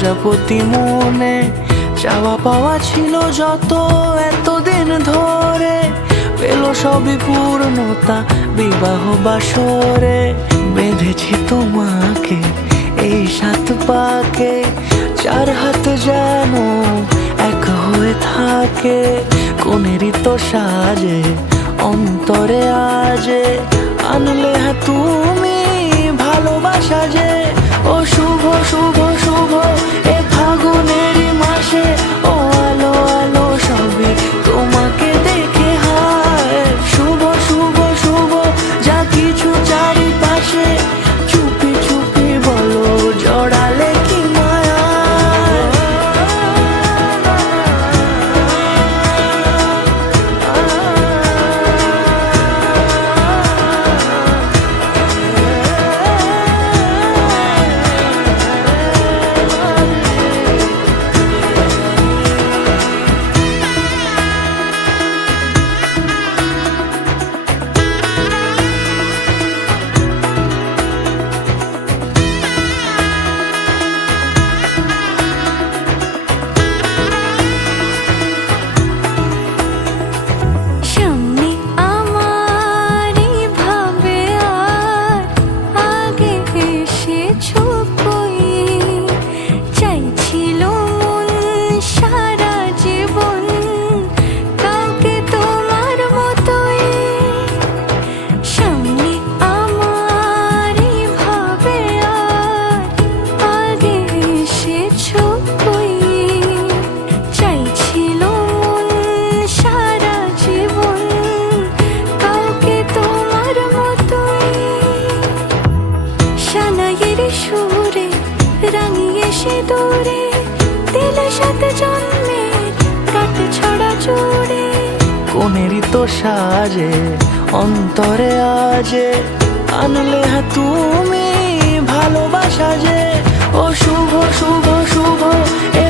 প্রজাপতি মনে চাওয়া পাওয়া ছিল যত এতদিন ধরে, পেল সবই পূর্ণতা বিবাহ বাসরে। বেঁধেছি তোমাকে এই 7 পাকে, 4 হাত যেন এক হয়ে থাকে। কোনেরই তো সাজে অন্তরে আজে, আনলে তুমি ভালোবাসা যে। ও শুভ শুভ শুভ এ ফাগুনেরই মাসে, ও আলো আলো সবই তোমাকে দেখে হায়। শুভ শুভ শুভ যা কিছু চারিপাশে, চুপি চুপি বলো জড়ালে কি মায়া। সুরে রাঙিয়ে সে দূরে দিলে 7 জন্মের কাট ছড়া জোড়ে। কোনেরই তো সাজে অন্তরে আজে, আনলে তুমি ভালোবাসা যে। ও শুভ শুভ শুভ এ